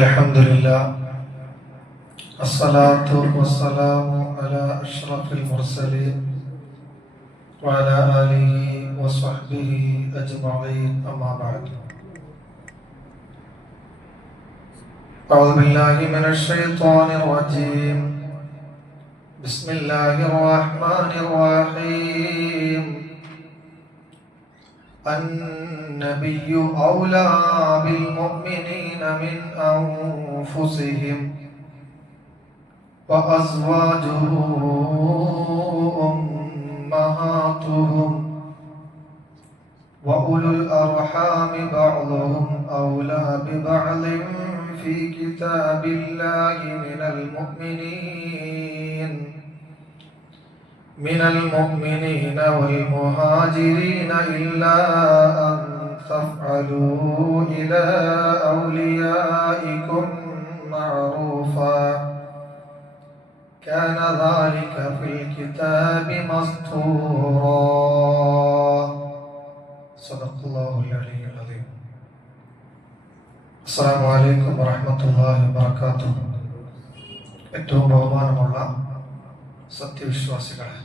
الحمد لله الصلاة والسلام على أشرف المرسلين وعلى آله وصحبه أجمعين أما بعد أعوذ بالله من الشيطان الرجيم بسم الله الرحمن الرحيم النبي أولى بالمؤمنين من أنفسهم وأزواجه أمهاتهم وأولو الأرحام بعضهم أولى ببعض في كتاب الله من المؤمنين والمهاجرين إلا أن تفعلوا إلى أوليائكم معروفا كان ذلك في الكتاب مسطورا صدق الله العلي العظيم. السلام عليكم ورحمة الله وبركاته. ഏറ്റവും ബഹുമാനമുള്ള സത്യവിശ്വാസികളെ,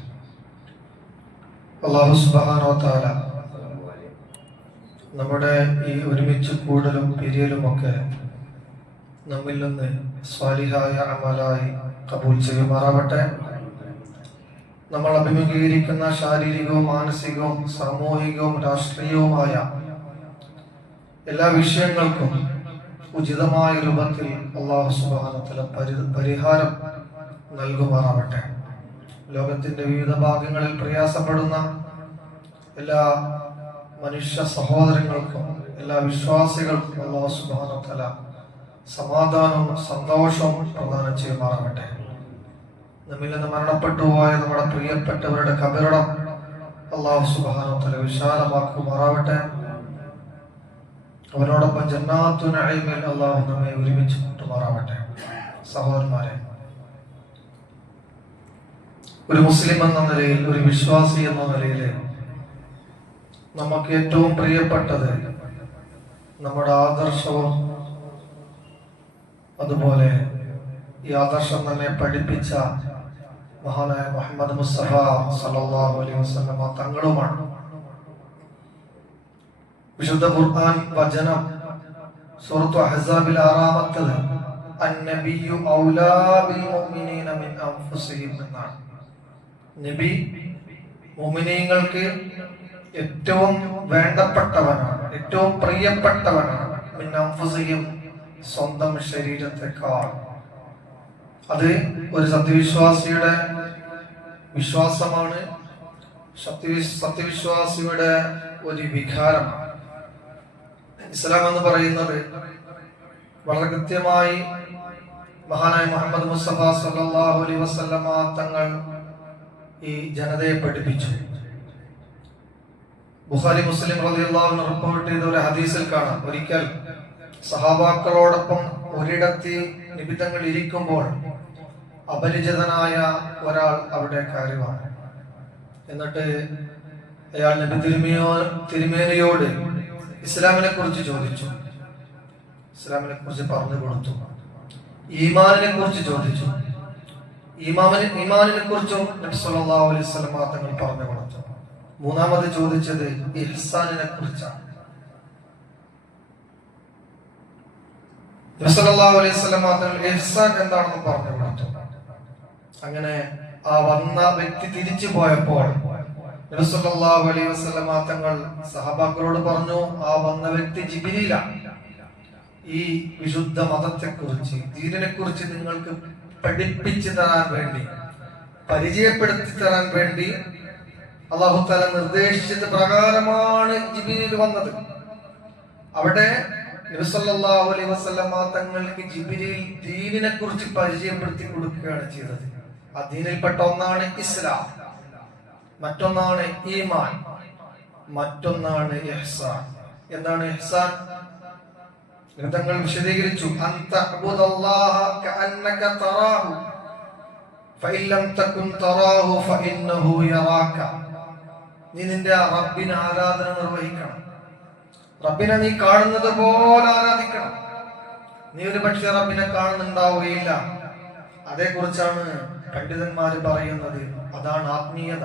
അല്ലാഹു സുബ്ഹാനഹു വ തആല നമ്മുടെ ഈ ഒരുമിച്ച് കൂടലും പിരിയലുമൊക്കെ നമ്മിൽ നിന്ന് സ്വാലിഹായ അമലായി കബൂൽ ചെയ്യുമാറാവട്ടെ. നമ്മൾ അഭിമുഖീകരിക്കുന്ന ശാരീരികവും മാനസികവും സാമൂഹികവും രാഷ്ട്രീയവുമായ എല്ലാ വിഷയങ്ങൾക്കും ഉചിതമായ രൂപത്തിൽ അല്ലാഹു സുബ്ഹാനഹു വ തആല പരിഹാരം നൽകുമാറാവട്ടെ. ലോകത്തിന്റെ വിവിധ ഭാഗങ്ങളിൽ പ്രയാസപ്പെടുന്ന എല്ലാ മനുഷ്യ സഹോദരങ്ങൾക്കും എല്ലാ വിശ്വാസികൾക്കും അല്ലാഹു സുബ്ഹാനഹു വ തആല സമാധാനവും സന്തോഷവും പ്രദാനം ചെയ്യുമാറാവട്ടെ. നമ്മിൽ നിന്ന് മരണപ്പെട്ടു പോയ നമ്മുടെ പ്രിയപ്പെട്ടവരുടെ ഖബറിടം അല്ലാഹു സുബ്ഹാനഹു വ തആല വിശാലമാക്കുമാറാവട്ടെ. അവരോടൊപ്പം ജന്നാത്തു നഈമിൽ അല്ലാഹു നമ്മെ ഒരുമിച്ച് കൂട്ടുമാറാവട്ടെ. സഹോദരന്മാരെ, ഒരു മുസ്ലിം എന്ന നിലയിൽ, ഒരു വിശ്വാസി എന്ന നിലയിൽ നമുക്ക് ഏറ്റവും പ്രിയപ്പെട്ടത് നമ്മുടെ ആദർശവും അതുപോലെ ഈ ആദർശം തന്നെ പഠിപ്പിച്ച മഹാനായ മുഹമ്മദ് മുസ്തഫ സല്ലല്ലാഹു അലൈഹി വസല്ലം തങ്ങളുമാണ്. വിശുദ്ധ ഖുർആൻ വചനം സൂറത്തു അഹ്സാബിൽ 6-ാമത്തേത് അന്നബിയ്യു ഔലാ ബിൽ മുഅ്മിനീന മിൻ അൻഫുസിഹിം എന്നാണ്. നബി മുഅ്മിനീങ്ങൾക്ക് ഏറ്റവും വേണ്ടപ്പെട്ടവനാണ്, ഏറ്റവും പ്രിയപ്പെട്ടവനാണ്. മിൻ അൻഫുസിഹിം, സ്വന്തം ശരീരത്തെക്കാൾ. അത് ഒരു സത്യവിശ്വാസിയുടെ വിശ്വാസമാണ്, സത്യവിശ്വാസിയുടെ ഒരു വികാരമാണ്. ഇസ്ലാം എന്ന് പറയുന്നത് വളരെ കൃത്യമായി മഹാനായ മുഹമ്മദ് മുസ്തഫ സല്ലല്ലാഹു അലൈഹി വസല്ലമ തങ്ങൾ ഈ ജനതയെ പഠിപ്പിച്ചു. ബുഖാരി മുസ്ലിം റളിയല്ലാഹു അൻഹു റിപ്പോർട്ട് ചെയ്ത ഒരു ഹദീസിൽ കാണാം, ഒരിക്കൽ സഹാബാക്കളോടൊപ്പം ഒരിടത്ത് നിബിതങ്ങൾ ഇരിക്കുമ്പോൾ അപരിചിതനായ ഒരാൾ അവിടെ കയറിവാണ്. എന്നിട്ട് അയാൾ നബി തിരുമേനിയോട് ഇസ്ലാമിനെ കുറിച്ച് ചോദിച്ചു. ഇസ്ലാമിനെ കുറിച്ച് പറഞ്ഞു കൊടുത്തു. ഈമാനിനെ കുറിച്ച് ചോദിച്ചു. ഈമാനിനെ കുറിച്ചും നബി സല്ലല്ലാഹു അലൈഹി വസല്ലം തങ്ങൾ പറഞ്ഞു കൊടുത്തു. മൂന്നാമത് ചോദിച്ചത് ഇഹ്സാനിനെ കുറിച്ചാണ്. നബി സല്ലല്ലാഹു അലൈഹി വസല്ലം തങ്ങൾ ഇഹ്സാൻ എന്താണെന്ന് പറഞ്ഞു കൊടുത്തു. അങ്ങനെ ആ വന്ന വ്യക്തി തിരിച്ചു പോയപ്പോൾ നബി സല്ലല്ലാഹു അലൈഹി വസല്ലം തങ്ങൾ സഹാബാക്കളോട് പറഞ്ഞു, ആ വന്ന വ്യക്തി ജിബ്രീലാണ്. ഈ വിശുദ്ധ മതത്തെക്കുറിച്ച്, ദീനിനെ കുറിച്ച് നിങ്ങൾക്ക് പഠിപ്പിച്ചു തരാൻ വേണ്ടി, പരിചയപ്പെടുത്തി തരാൻ വേണ്ടി അല്ലാഹു തആല നിർദ്ദേശിച്ചത് പ്രകാരമാണ് ജിബ്രീൽ വന്നത്. അവിടെ നബി സല്ലല്ലാഹു അലൈഹി വസല്ലം തങ്ങൾക്ക് ജിബ്രീൽ ദീനിനെ കുറിച്ച് പരിചയപ്പെടുത്തി കൊടുക്കുകയാണ് ചെയ്തത്. ആ ദീനിൽപ്പെട്ട ഒന്നാണ് ഇസ്ലാം, മറ്റൊന്നാണ് ഈമാൻ, മറ്റൊന്നാണ് ഇഹ്സാൻ. എന്താണ് ഇഹ്സാൻ? തങ്ങൾ വിശദീകരിച്ചു, അൻതഅബുദല്ലാഹ കഅന്നക തറാഹു ഫഇൻ ലം തകുൻ തറാഹു ഫഇന്നഹു യറാക. നീ നിന്റെ റബ്ബിനെ ആരാധന നിർവഹിക്കണം. റബ്ബിനെ നീ കാണുന്നത് പോലെ ആരാധിക്കണം. നീ ഒരു പക്ഷേ റബ്ബിനെ കാണുന്നുണ്ടാവുകയില്ല. അതേക്കുറിച്ചാണ് പണ്ഡിതന്മാര് പറയുന്നത്. അതാണ് ആത്മീയത,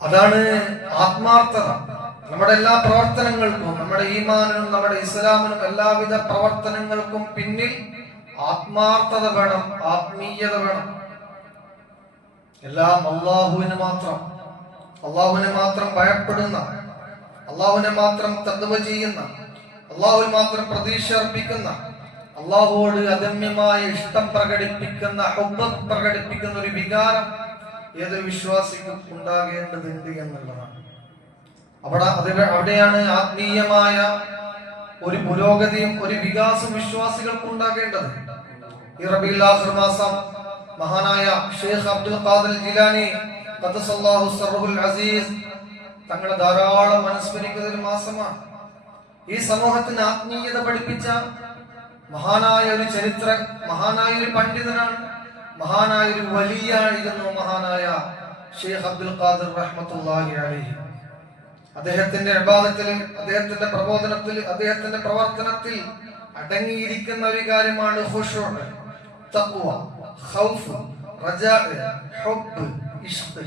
അതാണ് ആത്മാർത്ഥത. നമ്മുടെ എല്ലാ പ്രവർത്തനങ്ങൾക്കും, നമ്മുടെ ഈമാനിനും നമ്മുടെ ഇസ്ലാമിനും എല്ലാവിധ പ്രവർത്തനങ്ങൾക്കും പിന്നിൽ ആത്മാർത്ഥത വേണം, ആത്മീയത വേണം. എല്ലാം അള്ളാഹുവിന് മാത്രം ഭയപ്പെടുന്ന, അള്ളാഹുവിനെ മാത്രം തഖ്വ ചെയ്യുന്ന, അള്ളാഹുവിൽ മാത്രം പ്രതീക്ഷ അർപ്പിക്കുന്ന, അള്ളാഹുവോട് അദമ്യമായ ഇഷ്ടം പ്രകടിപ്പിക്കുന്ന, ഹുബ്ബ് പ്രകടിപ്പിക്കുന്ന ഒരു വികാരം ഏതൊരു വിശ്വാസിക്കും ഉണ്ടാകേണ്ടതുണ്ട് എന്നുള്ളതാണ്. അവിടെയാണ് ആത്മീയമായ ഒരു പുരോഗതിയും ഒരു വികാസം വിശ്വാസികൾക്ക് ഉണ്ടാകേണ്ടത്. ഈ റബീഉൽ ആഖിർ മാസം മഹാനായ ഷെയ്ഖ് അബ്ദുൽ ഖാദിർ ജിലാനി ഖദ്ദസല്ലാഹു സർറുൽ അസീസ് തങ്ങളെ ധാരാളം അനുസ്മരിക്കുന്ന ഒരു മാസമാണ്. ഈ സമൂഹത്തിന് ആത്മീയത പഠിപ്പിച്ച മഹാനായ ഒരു മഹാനായ ഒരു പണ്ഡിതനാണ്, മഹാനായ ഒരു വലിയായിരുന്നു മഹാനായ ഷെയ്ഖ് അബ്ദുൽ ഖാദിർ റഹ്മത്തുള്ളാഹി അലൈഹി. അദ്ദേഹത്തിന്റെ ഇബാദത്തിൽ, അദ്ദേഹത്തിന്റെ പ്രബോധനത്തിൽ, അദ്ദേഹത്തിന്റെ പ്രവർത്തനത്തിൽ അടങ്ങിയിരിക്കുന്ന ഒരു കാര്യമാണ് ഖുശൂ, തഖ്വ, ഖൗഫ്, റജാ, ഹുബ്ബ്, ഇഷ്ഖ്.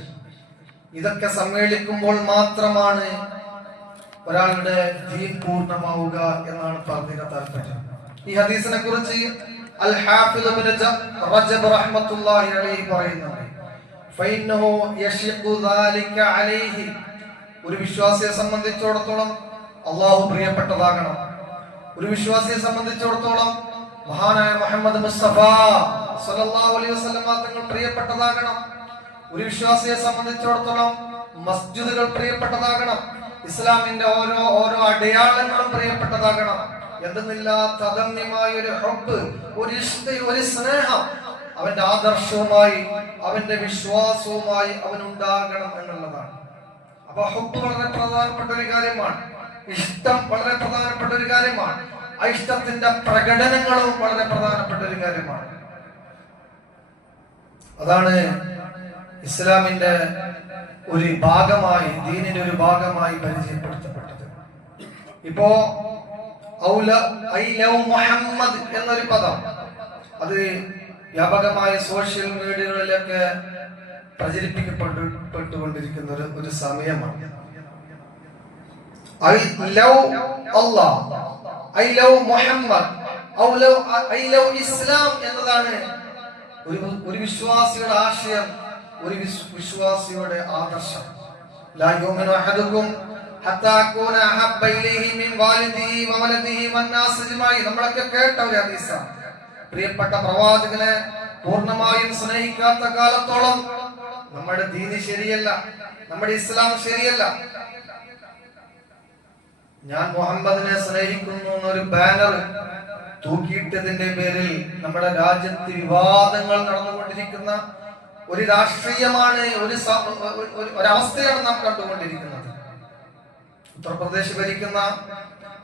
ഇതൊക്കെ സമ്മേളിക്കുമ്പോൾ മാത്രമാണ് ഒരാളുടെ ദീൻ പൂർണ്ണമാവുക എന്നാണ് പറഞ്ഞ താല്പര്യം. ഈ ഹദീസിനെ കുറിച്ച് അൽ ഹാഫിദ് ഇബ്നു റജബ് റഹ്മത്തുള്ളാഹി അലൈഹി പറയുന്നുണ്ട്, ഫഇന്നഹു യശഖു ദാലിക അലൈഹി. ഒരു വിശ്വാസിയെ സംബന്ധിച്ചിടത്തോളം അല്ലാഹു പ്രിയപ്പെട്ടതാകണം. ഒരു വിശ്വാസിയെ സംബന്ധിച്ചിടത്തോളം മഹാനായ മുഹമ്മദ് മുസ്തഫ സല്ലല്ലാഹു അലൈഹി വസല്ലം തങ്ങൾ പ്രിയപ്പെട്ടതാകണം. ഒരു വിശ്വാസിയെ സംബന്ധിച്ചിടത്തോളം മസ്ജിദുകൾ പ്രിയപ്പെട്ടതാകണം. ഇസ്ലാമിന്റെ ഓരോ അടയാളങ്ങളും പ്രിയപ്പെട്ടതാകണം. എന്തെന്നില്ലാത്ത അദമ്യമായ ഒരു ഹുബ്ബ്, ഒരു ഇഷ്ഖ്, ഒരു സ്നേഹം അവന്റെ ആദർശവുമായി, അവന്റെ വിശ്വാസവുമായി അവനുണ്ടാകണം എന്നുള്ളതാണ്. അപ്പൊ ഹുബ്ബ് വളരെ പ്രധാനപ്പെട്ട ഒരു കാര്യമാണ്, ഇഷ്ടം വളരെ പ്രധാനപ്പെട്ട ഒരു കാര്യമാണ്, ആ ഇഷ്ടത്തിന്റെ പ്രകടനങ്ങളും വളരെ പ്രധാനപ്പെട്ട ഒരു കാര്യമാണ്. അതാണ് ഇസ്ലാമിന്റെ ഒരു ഭാഗമായി, ദീനിന്റെ ഒരു ഭാഗമായി പരിചയപ്പെടുത്തപ്പെട്ടത്. ഇപ്പോ ഐ ലവ് മുഹമ്മദ് എന്നൊരു പദം അത് വ്യാപകമായ സോഷ്യൽ മീഡിയകളിലൊക്കെ പ്രചരിപ്പിക്കപ്പെട്ടുകൊണ്ടിരിക്കുന്ന ഒരു സമയമാണ്. I love Allah, I love Muhammad, I love Islam എന്നതാണ് ഒരു വിശ്വാസിയുടെ ആശയം, ഒരു വിശ്വാസിയുടെ ആദർശം. ലാ യുമിനു അഹദുക്കും ഹത്താ അകൂന അഹബ്ബ ഇലൈഹി മിൻ വാലിദിഹി വവലദിഹി വന്നാസ് അജ്മഈൻ. നമ്മളൊക്കെ കേട്ട ഒരു ഹദീസാണ്. പ്രിയപ്പെട്ട പ്രവാചകനെ പൂർണ്ണമായും സ്നേഹിക്കാത്ത കാലത്തോളം നമ്മുടെ ദീന് ശരിയല്ല, നമ്മുടെ ഇസ്ലാം ശരിയല്ല. ഞാൻ മുഹമ്മദിനെ സ്നേഹിക്കുന്നു എന്നൊരു ബാനർ തൂക്കിയിട്ടതിന്റെ പേരിൽ നമ്മുടെ രാജ്യത്ത് വിവാദങ്ങൾ നടന്നുകൊണ്ടിരിക്കുന്ന ഒരു രാഷ്ട്രീയമാണ്, ഒരവസ്ഥയാണ് നാം കണ്ടുകൊണ്ടിരിക്കുന്നത്. ഉത്തർപ്രദേശ് ഭരിക്കുന്ന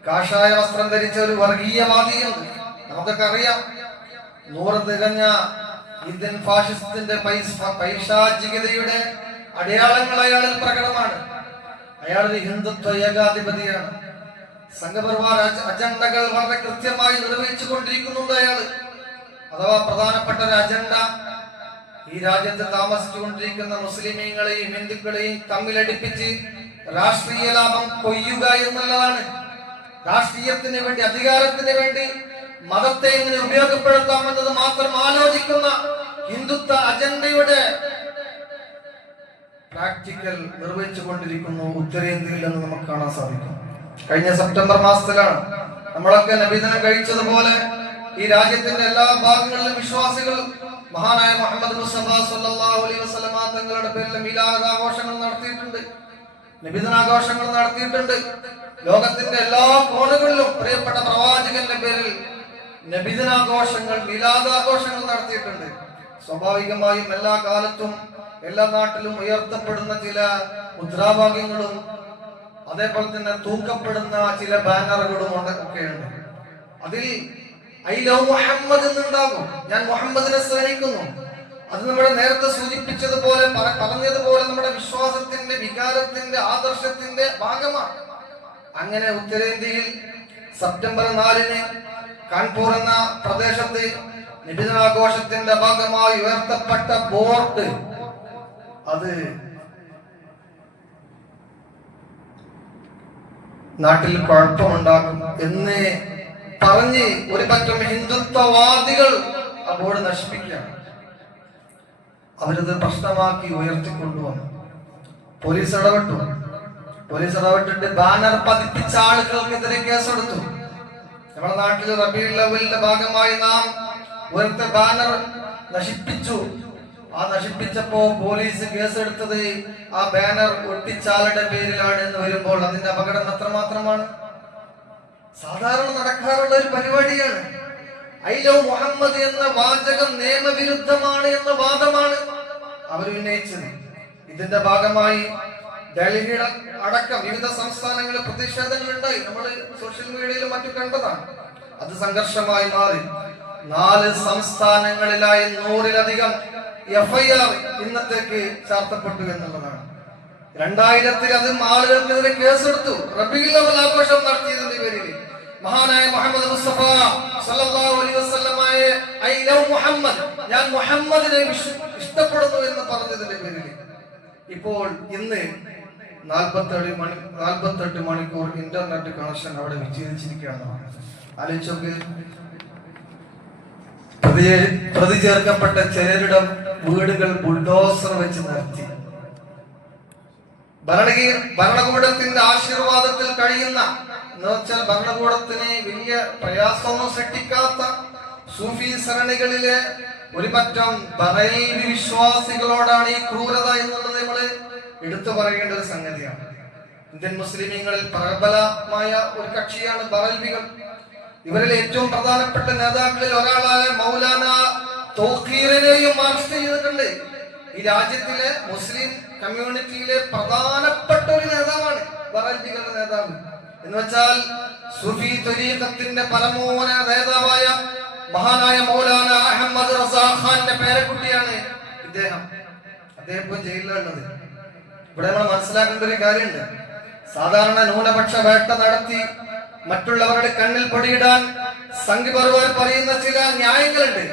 കാഷായ വസ്ത്രം ധരിച്ച ഒരു വർഗീയവാദിയുണ്ട്. നമുക്കൊക്കെ അറിയാം, 100 തികഞ്ഞ ഇന്ത്യൻ ഫാഷിസത്തിന്റെ പൈശാചികതയുടെ അടയാളങ്ങൾ അയാളിൽ പ്രകടമാണ്. അയാളൊരു ഹിന്ദുത്വ ഏകാധിപതിയാണ്. സംഘപരിവാർ അജണ്ടകൾ വളരെ കൃത്യമായി നിർവഹിച്ചു കൊണ്ടിരിക്കുന്നുണ്ട് അയാള്. അഥവാ പ്രധാനപ്പെട്ട ഒരു അജണ്ട ഈ രാജ്യത്ത് താമസിച്ചുകൊണ്ടിരിക്കുന്ന മുസ്ലിമീങ്ങളെയും ഹിന്ദുക്കളെയും തമ്മിലടിപ്പിച്ച് രാഷ്ട്രീയ ലാഭം കൊയ്യുക എന്നുള്ളതാണ്. രാഷ്ട്രീയത്തിന് വേണ്ടി, അധികാരത്തിന് വേണ്ടി മതത്തെ എങ്ങനെ ഉപയോഗപ്പെടുത്താമെന്നത് മാത്രം ആലോചിക്കുന്ന ഹിന്ദുത്വ അജണ്ടയുടെ പ്രാക്ടിക്കൽ നിർവഹിച്ചു കൊണ്ടിരിക്കുന്നു ഉത്തരേന്ത്യയിൽ എന്ന് നമുക്ക് കാണാൻ സാധിക്കും. കഴിഞ്ഞ സെപ്റ്റംബർ മാസത്തിലാണ് നമ്മളൊക്കെ നബിദിനം കഴിച്ചതുപോലെ ഈ രാജ്യത്തിന്റെ എല്ലാ ഭാഗങ്ങളിലും വിശ്വാസികൾ മഹാനായ മുഹമ്മദ് മുസ്തഫ സല്ലല്ലാഹു അലൈഹി വസല്ലം തങ്ങളുടെ പേരിൽ മീലാദ് ആഘോഷങ്ങൾ നടത്തിയിട്ടുണ്ട്, നബിദിനാഘോഷങ്ങൾ നടത്തിയിട്ടുണ്ട്. ലോകത്തിന്റെ എല്ലാ കോണുകളിലും പ്രിയപ്പെട്ട പ്രവാചകന്റെ പേരിൽ നബിദിനാഘോഷങ്ങൾ, മീലാദാഘോഷങ്ങൾ നടത്തിയിട്ടുണ്ട്. സ്വാഭാവികമായും എല്ലാ കാലത്തും എല്ലാ നാട്ടിലും ഉയർത്തപ്പെടുന്ന ചില മുദ്രാവാക്യങ്ങളും അതേപോലെ തന്നെ തൂക്കപ്പെടുന്ന ചില ബാനറുകളും ഒക്കെയുണ്ട്. അതിൽ ഐ ലവ് മുഹമ്മദ് എന്നുണ്ടാകും, ഞാൻ മുഹമ്മദിനെ സ്നേഹിക്കുന്നു. അത് നമ്മുടെ നേരത്തെ സൂചിപ്പിച്ചതുപോലെ പറഞ്ഞതുപോലെ നമ്മുടെ വിശ്വാസത്തിന്റെ, വികാരത്തിന്റെ, ആദർശത്തിന്റെ ഭാഗമാണ്. അങ്ങനെ ഉത്തരേന്ത്യയിൽ സെപ്റ്റംബർ 4-ന് കാൺപൂർ എന്ന പ്രദേശത്ത് നബിദിനാഘോഷത്തിന്റെ ഭാഗമായി ഉയർത്തപ്പെട്ട ബോർഡ് അത് നാട്ടിൽ കുഴപ്പമുണ്ടാക്കും എന്ന് പറഞ്ഞ് ഒരു പറ്റം ഹിന്ദുത്വവാദികൾ ആ ബോർഡ് നശിപ്പിക്കുകയാണ്. അവരത് പ്രശ്നമാക്കി ഉയർത്തിക്കൊണ്ടുവന്നു. പോലീസ് ഇടപെട്ടിട്ട് ബാനർ പതിപ്പിച്ച ആളുകൾക്കെതിരെ കേസെടുത്തു. നമ്മുടെ നാട്ടിൽ റബീഉൽ അവ്വലിന്റെ ഭാഗമായി നാം ഉയർത്ത ബാനർ നശിപ്പിച്ചു. ആ നശിപ്പിച്ചപ്പോ പോലീസ് കേസെടുത്തത് ആ ബാനർ ഒട്ടിച്ചാളുടെ പേരിലാണ് എന്ന് വരുമ്പോൾ അതിന്റെ അപകടം എത്രമാത്രമാണ്. സാധാരണ നടക്കാറുള്ള ഒരു പരിപാടിയാണ്. ഐ ലവ് മുഹമ്മദ് എന്ന വാചകം നിയമവിരുദ്ധമാണ് എന്ന വാദമാണ് അവർ ഉന്നയിച്ചത്. ഇതിന്റെ ഭാഗമായി ഡൽഹിയുടെ അടക്കം വിവിധ സംസ്ഥാനങ്ങളിൽ പ്രതിഷേധങ്ങൾ ഉണ്ടായി. നമ്മൾ സോഷ്യൽ മീഡിയയിലും മറ്റും കണ്ടതാണ്. അത് സംഘർഷമായി മാറി. 4 സംസ്ഥാനങ്ങളിലായി 100-ലധികം FIR ഇന്നത്തേക്ക് ചാർത്തപ്പെട്ടു എന്നുള്ളതാണ്. 2000-ലധികം ആളുകൾക്കെതിരെ കേസെടുത്തു. റബീഉൽ അവ്വൽ ആഘോഷം നടത്തിയതിന്റെ പേരിൽ മഹാനായ മുഹമ്മദ് മുസ്തഫ സല്ലല്ലാഹു അലൈഹി വസല്ലമയെ ഐ ലവ് മുഹമ്മദ്, ഞാൻ മുഹമ്മദിനെ ഇഷ്ടപ്പെടുന്നു എന്ന് പറഞ്ഞതിന്റെ പേരിൽ ഇപ്പോൾ ഇന്ന് 48 മണിക്കൂർ ഇന്റർനെറ്റ് കണക്ഷൻ അവിടെ വിച്ഛേദിച്ചിരിക്കുകയാണ്. ആലോചിച്ചോക്ക്. പ്രതി ചേർക്കപ്പെട്ട ചിലരുടെ വീടുകൾ ബുൾഡോസർ വെച്ച് നിർത്തി. ഭരണകൂടത്തിന്റെ ആശീർവാദത്തിൽ കഴിയുന്ന എന്ന് വെച്ചാൽ ഭരണകൂടത്തിന് വലിയ പ്രയാസമൊന്നും സൃഷ്ടിക്കാത്ത സൂഫി സരണികളിലെ ഒരു പറ്റം ബറേലി വിശ്വാസികളോടാണ് ഈ ക്രൂരത എന്നുള്ളത് നമ്മൾ എടുത്തു പറയേണ്ട ഒരു സംഗതിയാണ്. ഇന്ത്യൻ മുസ്ലിമീങ്ങളിൽ പ്രബലമായ ഒരു കക്ഷിയാണ് ബറേൽവികൾ. ഇവരിൽ ഏറ്റവും പ്രധാനപ്പെട്ട നേതാക്കളിൽ ഒരാളായ മൗലാന തൗഖീറിനെയും അറസ്റ്റ് ചെയ്തിട്ടുണ്ട്. ഈ രാജ്യത്തിലെ മുസ്ലിം കമ്മ്യൂണിറ്റിയിലെ പ്രധാനപ്പെട്ട ഒരു നേതാവാണ് ബറേൽവികളുടെ നേതാവ്. എന്ന് വെച്ചാൽ സൂഫി ത്വരീഖത്തിന്റെ പരമോന്നത നേതാവായ മഹാനായ മൗലാന അഹമ്മദ് റസാ ഖാന്റെ പേരക്കുട്ടിയാണ് ഇദ്ദേഹം. അദ്ദേഹം ഇപ്പോൾ ജയിലിലുള്ളത്. ഇവിടെ നമ്മൾ മനസ്സിലാക്കേണ്ട ഒരു കാര്യമുണ്ട്. സാധാരണ ന്യൂനപക്ഷ വേട്ട നടത്തി മറ്റുള്ളവരുടെ കണ്ണിൽ പൊടിയിടാൻ സംഘപരിവാർ പറയുന്ന ചില ന്യായങ്ങളുണ്ട്.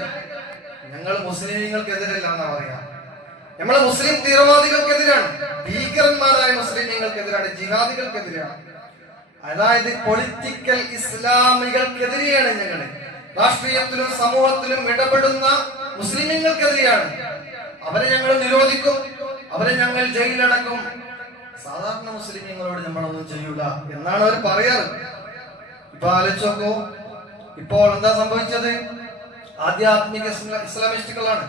ഞങ്ങൾ മുസ്ലിമീങ്ങൾക്കെതിരല്ല എന്നാ പറയാ. നമ്മൾ മുസ്ലിം തീവ്രവാദികൾക്കെതിരാണ്, ഭീകരന്മാരായ മുസ്ലിമീങ്ങൾക്കെതിരാണ്, ജിഹാദികൾക്കെതിരാണ്. അതായത് പൊളിറ്റിക്കൽ ഇസ്ലാമികൾക്കെതിരെയാണ് ഞങ്ങൾ. രാഷ്ട്രീയത്തിലും സമൂഹത്തിലും ഇടപെടുന്ന മുസ്ലിമീങ്ങൾക്കെതിരെയാണ്. അവരെ ഞങ്ങൾ നിരോധിക്കും, അവരെ ഞങ്ങൾ ജയിലടക്കും. സാധാരണ മുസ്ലിമീങ്ങളോട് നമ്മളൊന്നും ചെയ്യൂല എന്നാണ് അവർ പറയാറ്. ഇപ്പൊ ആലോചിച്ചോക്കൂ, ഇപ്പോൾ എന്താ സംഭവിച്ചത്? ആധ്യാത്മിക ഇസ്ലാമിസ്റ്റുകളാണ്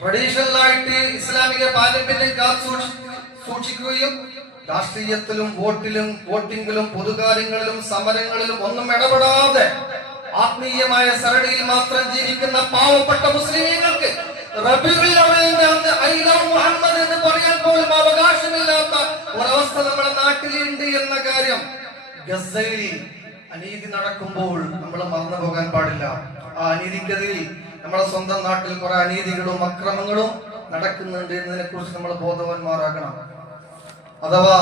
ട്രഡീഷണൽ ആയിട്ട് ഇസ്ലാമിക പാരമ്പര്യം കാത്തു സൂക്ഷിക്കുകയും രാഷ്ട്രീയത്തിലും വോട്ടിങ്ങിലും പൊതുകാര്യങ്ങളിലും സമരങ്ങളിലും ഒന്നും ഇടപെടാതെ ആത്മീയമായ സരണിയിൽ മാത്രം ജീവിക്കുന്ന പാവപ്പെട്ട മുസ്ലിമീങ്ങൾക്ക് റബീഉൽ അവ്വലിന്റെ അന്ന് ഐ ലവ് മുഹമ്മദ് എന്ന് പറയാൻ പോലും അവകാശമില്ലാത്ത ഒരവസ്ഥ നമ്മുടെ നാട്ടിലുണ്ട് എന്ന കാര്യം ഗസയിൽ അനീതി നടക്കുമ്പോൾ നമ്മൾ മറന്നു പോകാൻ പാടില്ല. ആ അനീതിക്കെതിരിൽ നമ്മുടെ സ്വന്തം നാട്ടിൽ കുറെ അനീതികളും അക്രമങ്ങളും നടക്കുന്നുണ്ട് എന്നതിനെ കുറിച്ച് നമ്മൾ ബോധവാന്മാരാകണം. അഥവാ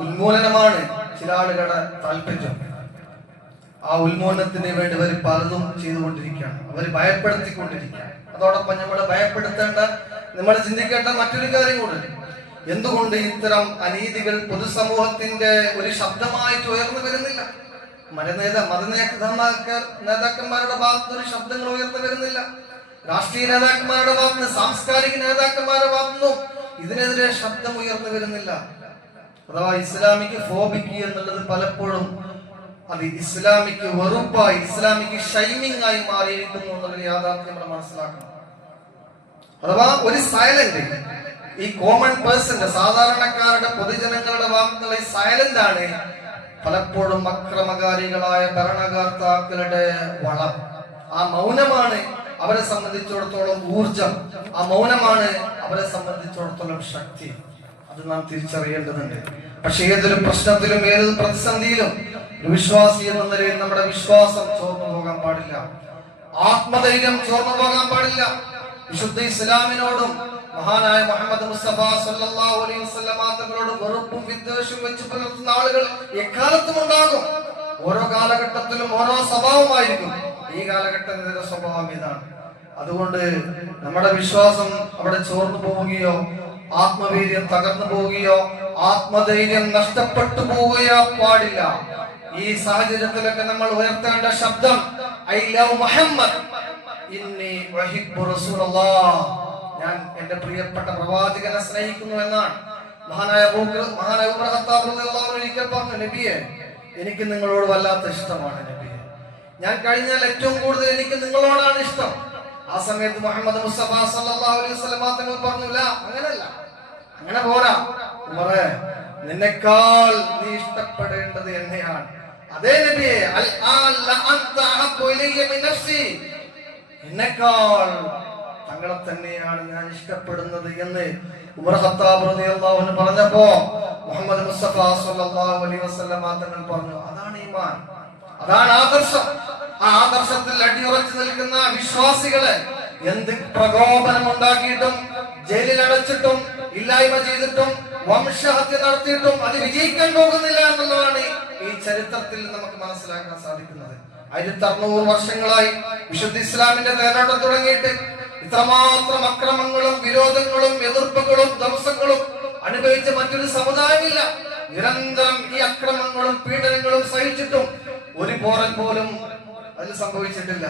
ഉന്മൂലനമാണ് ചില ആളുകളുടെ താല്പര്യം. ആ ഉന്മൂലനത്തിന് വേണ്ടി അവർ പലതും ചെയ്തുകൊണ്ടിരിക്കുകയാണ്. അവർ ഭയപ്പെടുത്തിക്കൊണ്ടിരിക്കുകയാണ്. അതോടൊപ്പം നമ്മളെ ഭയപ്പെടുത്തേണ്ട, നമ്മൾ ചിന്തിക്കേണ്ട മറ്റൊരു കാര്യം കൂടെ, എന്തുകൊണ്ട് ഇത്തരം അനീതികൾ പൊതുസമൂഹത്തിന്റെ ഒരു ശബ്ദമായിട്ട് ഉയർന്നു വരുന്നില്ല? നേതാക്കന്മാരുടെ ഭാഗത്ത് ഒരു ശബ്ദങ്ങൾ ഉയർന്നു വരുന്നില്ല. രാഷ്ട്രീയ നേതാക്കന്മാരുടെ ഭാഗത്ത്, സാംസ്കാരിക നേതാക്കന്മാരുടെ ഭാഗത്തുനിന്നും ഇതിനെതിരെ ശബ്ദം ഉയർന്നു വരുന്നില്ല. അഥവാ ഇസ്ലാമിക് ഫോബിക് എന്നുള്ളത് പലപ്പോഴും അത് ഇസ്ലാമിക് വെറുപ്പായി, ഇസ്ലാമിക് ഷൈമിംഗ് ആയി മാറിയിരിക്കുന്നു എന്നുള്ള യാഥാർത്ഥ്യം നമ്മൾ മനസ്സിലാക്കണം. അഥവാ ഒരു സൈലന്റ്, ഈ കോമൺ പേഴ്സന്റെ, സാധാരണക്കാരുടെ, പൊതുജനങ്ങളുടെ ഭാഗത്തുള്ള ഈ സൈലന്റ് ആണ് പലപ്പോഴും അക്രമകാരികളായ ഭരണകർത്താക്കളുടെ വളം. ആ മൗനമാണ് അവരെ സംബന്ധിച്ചിടത്തോളം ഊർജം, ആ മൗനമാണ് അവരെ സംബന്ധിച്ചിടത്തോളം ശക്തി. അത് നാം തിരിച്ചറിയേണ്ടതുണ്ട്. പക്ഷെ ഏതൊരു പ്രശ്നത്തിലും ഏതൊരു പ്രതിസന്ധിയിലും ഒരു വിശ്വാസി എന്ന നിലയിൽ നമ്മുടെ വിശ്വാസം ചോർന്നു പോകാൻ പാടില്ല, ആത്മധൈര്യം ചോർന്നു പോകാൻ പാടില്ല. വിശുദ്ധ ഇസ്ലാമിനോടും മഹാനായ മുഹമ്മദ് മുസ്തഫ സല്ലല്ലാഹു അലൈഹി വസല്ലം തങ്ങളോട് വെറുപ്പും വിദ്വേഷവും വെച്ച് പുലർത്തുന്ന ആളുകൾ എക്കാലത്തും ഉണ്ടാകും. ഓരോ കാലഘട്ടത്തിലും ഓരോ സ്വഭാവമായിരിക്കും. ഈ കാലഘട്ടത്തിന്റെ സ്വഭാവം ഇതാണ്. അതുകൊണ്ട് നമ്മുടെ വിശ്വാസം അവിടെ ചോർന്നു പോവുകയോ ആത്മവീര്യം തകർന്നു പോവുകയോ ആത്മധൈര്യം നഷ്ടപ്പെട്ടു പോവുകയോ പാടില്ല. ഈ സാഹചര്യത്തിലൊക്കെ നമ്മൾ ഉയർത്തേണ്ട ശബ്ദം ഐ ലവ് മുഹമ്മദ്, ഇന്നി വഹിബ്ബു റസൂലല്ലാഹ്, ഞാൻ എന്റെ പ്രിയപ്പെട്ട പ്രവാചകനെ സ്നേഹിക്കുന്നു എന്നാണ്. മഹാനായ ഉമർ ഖത്താബ് റളിയല്ലാഹു അൻഹു ഒരിക്കൽ പറഞ്ഞു, നബിയെ എനിക്ക് നിങ്ങളോട് വല്ലാത്ത ഇഷ്ടമാണ് നബിയെ, ഞാൻ കഴിഞ്ഞാൽ ഏറ്റവും കൂടുതൽ എനിക്ക് നിങ്ങളോടാണ് ഇഷ്ടം. ആ സമയത്ത് മുഹമ്മദ് മുസ്തഫ സല്ലല്ലാഹു അലൈഹി വസല്ലം തങ്ങൾ പറഞ്ഞില്ല, അങ്ങനല്ല, അങ്ങനെ പോരാ ഉമറേ, നിന്നെക്കാൾ നീ ഇഷ്ടപ്പെടേണ്ടത് എന്നെയാണ്. അതേ നബിയെ, എന്നെക്കാൾ തങ്ങളെ തന്നെയാണ് ഞാൻ ഇഷ്ടപ്പെടുന്നത് എന്ന് ഉമർ ഖത്താബ് റളിയല്ലാഹു അൻഹു പറഞ്ഞപ്പോ മുഹമ്മദ് മുസ്തഫ സല്ലല്ലാഹു അലൈഹി വസല്ലം തങ്ങൾ പറഞ്ഞു, അതാണ് ഈമാൻ, അതാണ് ആദർശം. ആ ആദർശത്തിൽ അടിയുറച്ചു നിൽക്കുന്ന വിശ്വാസികളെ എന്ത് പ്രകോപനം ഉണ്ടാക്കിയിട്ടും ജയിലിൽ അടച്ചിട്ടും ഇല്ലായ്മ ചെയ്തിട്ടും വംശഹത്യ നടത്തിയിട്ടും അത് വിജയിക്കാൻ പോകുന്നില്ല എന്നുള്ളതാണ് ഈ ചരിത്രത്തിൽ നമുക്ക് മനസ്സിലാക്കാൻ സാധിക്കുന്നത്. 1600 വർഷങ്ങളായി വിശുദ്ധ ഇസ്ലാമിന്റെ തേരോട്ടം തുടങ്ങിയിട്ട് ഇത്രമാത്രം അക്രമങ്ങളും വിരോധങ്ങളും എതിർപ്പുകളും ധ്വംസങ്ങളും അനുഭവിച്ച മറ്റൊരു സമുദായമില്ല. നിരന്തരം ഈ അക്രമങ്ങളും പീഡനങ്ങളും സഹിച്ചിട്ടും ഒരു പോറൽ പോലും അതിൽ സംഭവിച്ചിട്ടില്ല.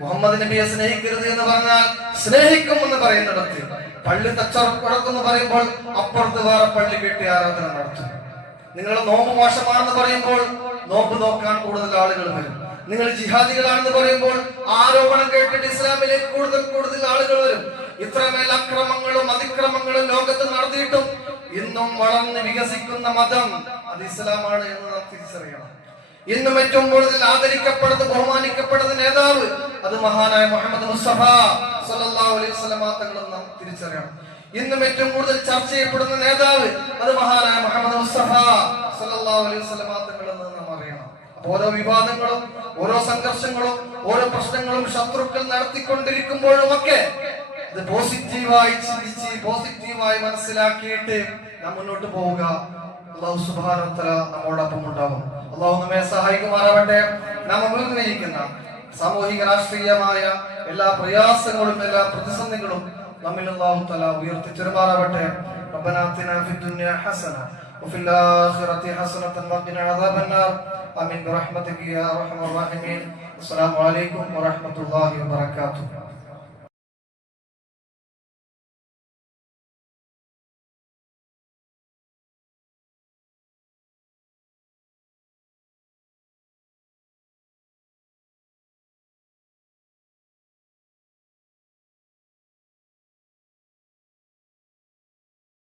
മുഹമ്മദ് നബിയെ സ്നേഹിക്കരുത് എന്ന് പറഞ്ഞാൽ സ്നേഹിക്കും എന്ന് പറയുന്നിടത്ത് പള്ളി തച്ചറക്കുറക്കെന്ന് പറയുമ്പോൾ അപ്പുറത്ത് വേറെ പള്ളി കെട്ടി ആരാധന നടത്തും. നിങ്ങൾ നോമ്പ് മോശമാണെന്ന് പറയുമ്പോൾ നോമ്പ് നോക്കാൻ കൂടുതൽ ആളുകൾ വരും. നിങ്ങൾ ജിഹാദികളാണെന്ന് പറയുമ്പോൾ ആരോപണം കേട്ടിട്ട് ഇസ്ലാമിലേക്ക് കൂടുതൽ ആളുകൾ വരും. ഇത്രമേൽ അക്രമങ്ങളും അതിക്രമങ്ങളും ലോകത്ത് നടത്തിയിട്ടും ഇന്നും വളർന്ന് വികസിക്കുന്ന മതം അത് ഇസ്ലാമാണ് എന്ന് നാം തിരിച്ചറിയണം. ഇന്നും ഏറ്റവും കൂടുതൽ ആദരിക്കപ്പെടുന്ന ബഹുമാനിക്കപ്പെടുന്ന നേതാവ് അത് മഹാനായ മുഹമ്മദ് മുസ്തഫ സല്ലല്ലാഹു അലൈഹി വസല്ലം തങ്ങളെന്ന് നാം തിരിച്ചറിയണം. ഇന്നും ഏറ്റവും കൂടുതൽ ചർച്ച ചെയ്യപ്പെടുന്ന നേതാവ് അത് മഹാനായ മുഹമ്മദ് മുസ്തഫ സല്ലല്ലാഹു അലൈഹി വസല്ലം തങ്ങളെന്ന് നാം അറിയണം. ഓരോ വിവാദങ്ങളും ഓരോ സംഘർഷങ്ങളും ഓരോ പ്രശ്നങ്ങളും ശത്രുക്കൾ നടത്തിക്കൊണ്ടിരിക്കുമ്പോഴും ഒക്കെ ഇത് പോസിറ്റീവായി ചിന്തിച്ച് പോസിറ്റീവായി മനസ്സിലാക്കിയിട്ട് നാം മുന്നോട്ട് പോവുക. അല്ലാഹു സുബ്ഹാനഹു വ തആല നമ്മോടൊപ്പം ഉണ്ടാകും. അല്ലാഹു നമ്മെ സഹായിക്കുമാറാവട്ടെ. നാം അഭിമുഖീകരിക്കുന്ന സാമൂഹിക രാഷ്ട്രീയമായ എല്ലാ പ്രയാസങ്ങളും എല്ലാ പ്രതിസന്ധികളും നമ്മിൽ അല്ലാഹു തആല ഉയർത്തിച്ചെരുമാറാവട്ടെ. റബ്ബനാ ആതിനാ ഫിദ്ദുനിയ ഹസന വഫിൽ ആഖിറതി ഹസനതൻ വഖിനാ അദാബന്നാർ. ആമീൻ ബിറഹ്മതിക യാ അർഹമർ റഹീമീൻ. അസ്സലാമു അലൈക്കും വറഹ്മത്തുള്ളാഹി വബറകാതുഹു.